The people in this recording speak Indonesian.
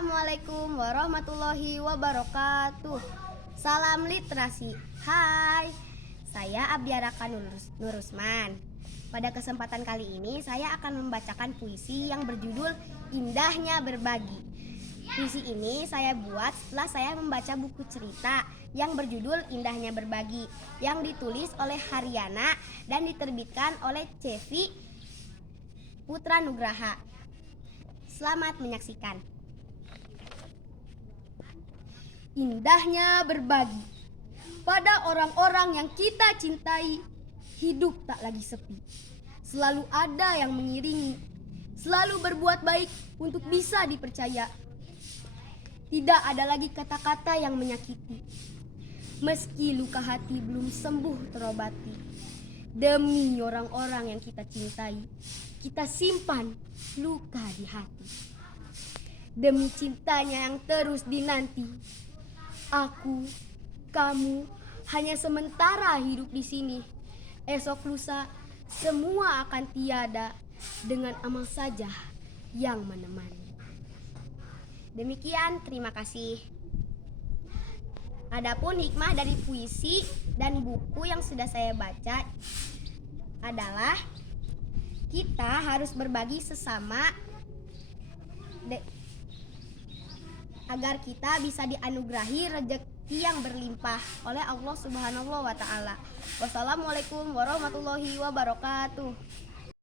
Assalamualaikum warahmatullahi wabarakatuh. Salam literasi. Hai, saya Abdiaraka Nurusman. Pada kesempatan kali ini saya akan membacakan puisi yang berjudul Indahnya Berbagi. Puisi ini saya buat setelah saya membaca buku cerita yang berjudul Indahnya Berbagi, yang ditulis oleh Haryana dan diterbitkan oleh Cevi Putra Nugraha. Selamat menyaksikan. Indahnya berbagi. Pada orang-orang yang kita cintai, hidup tak lagi sepi. Selalu ada yang mengiringi, selalu berbuat baik untuk bisa dipercaya. Tidak ada lagi kata-kata yang menyakiti. Meski luka hati belum sembuh terobati, demi orang-orang yang kita cintai, kita simpan luka di hati. Demi cintanya yang terus dinanti, aku, kamu hanya sementara hidup di sini. Esok lusa semua akan tiada, dengan amal saja yang menemani. Demikian, terima kasih. Adapun hikmah dari puisi dan buku yang sudah saya baca adalah kita harus berbagi sesama agar kita bisa dianugerahi rezeki yang berlimpah oleh Allah Subhanahu wa taala. Wassalamualaikum warahmatullahi wabarakatuh.